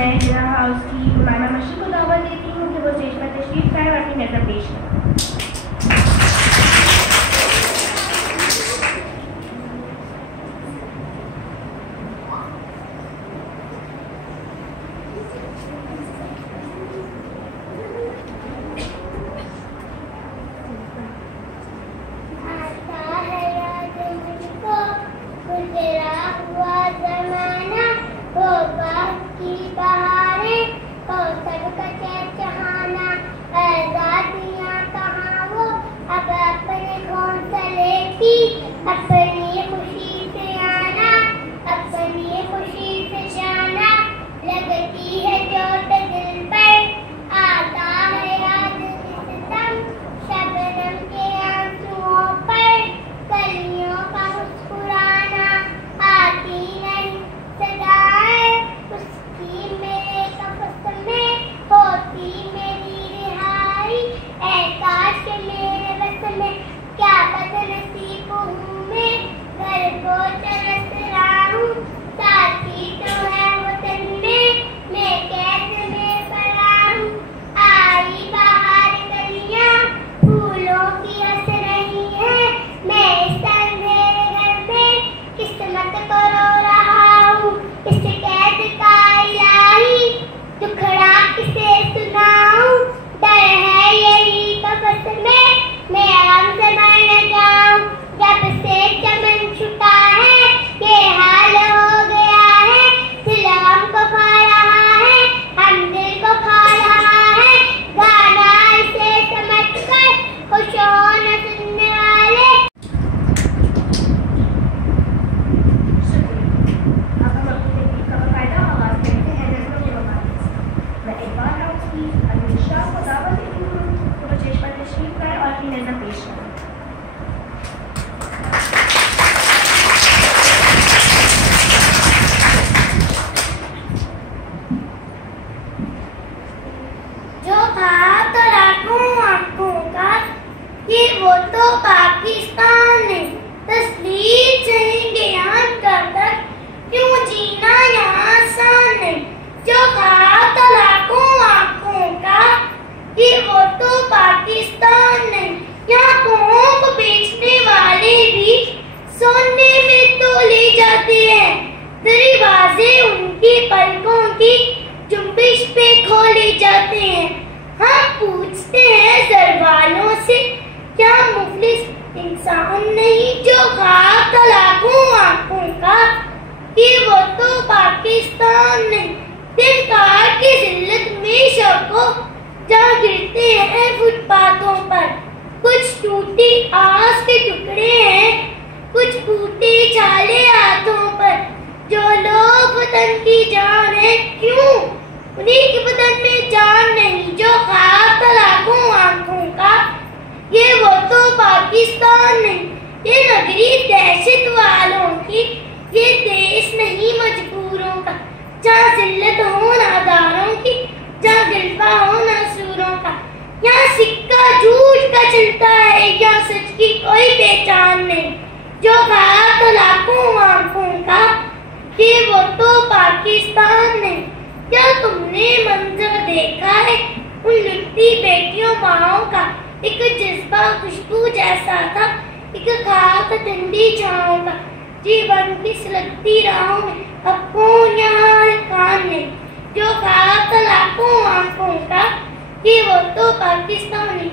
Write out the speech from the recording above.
मैं हिरा हाउस की हुमायमा मशीद को दावत देती हूँ कि वो स्टेज पर तशरीफ लाएं और अपनी नज़र पेश करें। अपनी खुशी से आना, अपनी खुशी से जाना, लगती है चोट दिल पर, आता है याद सितम, शबनम के आंसुओं पर, कलियों का मुस्कुराना, आती नहीं सदाएं, उसकी मेरे कफ़स में होती मेरी रिहाई, ऐ काश मेरे बस में क्या बदनसीब हूँ मैं, घर को तरस रहा हूँ, साथी तो है वतन में, मैं कैसे में पड़ा हूँ, आई बाहर कलियाँ फूलों की हंस रही है, मैं इस अंधेरे घर में किस्मत को रो रहा हूँ, इस कैद का इलाही दुखड़ा किसे सुनाऊं, डर है यही कफ़स में मैं आराम से मर न जाऊं, जब से चमन छुटा है ये हाल हो गया है, दिल हमको खा रहा है, हम दिल को खा रहा है, गाना इसे समझ कर खुश हो न सुनने वाले। अब हम अपनी तकलीफ का बाकायदा आगाज़ करते हैं नज़रों के ममालिक से। मैं इकबाल हाउस की अमीशा को दावत देती हूँ कि वो स्टेज पर तशरीफ लाएं और अपनी नज़र पेश करें। जो कहा तो रखूं आंखों का, ये वो तो पाकिस्तान है, तस्लीम चलेंगे यहाँ कब तक, क्यों जीना यहाँ आसान है। जो कहा तो रखूं आंखों का, ये वो तो पाकिस्तान है, यहाँ कौमों को बेचने वाले भी सोने में तो ले जाते हैं, दरवाजे उनकी पलकों की जुम्बिश पे खोले जाते हैं। हम पूछते हैं सर वालों से, क्या मुफलिस इंसान नहीं जो खा तलाकों आंखों का, कि वो तो पाकिस्तान नहीं, दिन काट की जिल्लत में शको जा गिरते हैं फुटपाथों पर, कुछ टूटी आस के टुकड़े हैं, कुछ फूटे छाले हाथों पर, जो लोग वतन की जान है क्यों उन्हीं के बदन में जान नहीं, जो खा तलाकों आंखों का, ये वो तो पाकिस्तान नहीं, ये नगरी दहशत वालों की, ये देश नहीं मजबूरों का, जहाँ जिल्लत हो नादारों की, जहाँ गिरफा हो नासूरों का, यहाँ सिक्का झूठ का चलता है, यहाँ सच की कोई पहचान नहीं, जो खा तलाकों आंखों का, ये वो तो पाकिस्तान नहीं। क्या तुमने मंजर देखा है उन लुटती बेटियों माओं का, एक जज्बा खुशबू जैसा था, एक खाक ठंडी छाओं का, जीवन की सुलगती राहों में अब कौन यहाँ कान नहीं, जो खा तलाकों आंखों का, ये वो तो पाकिस्तान नहीं।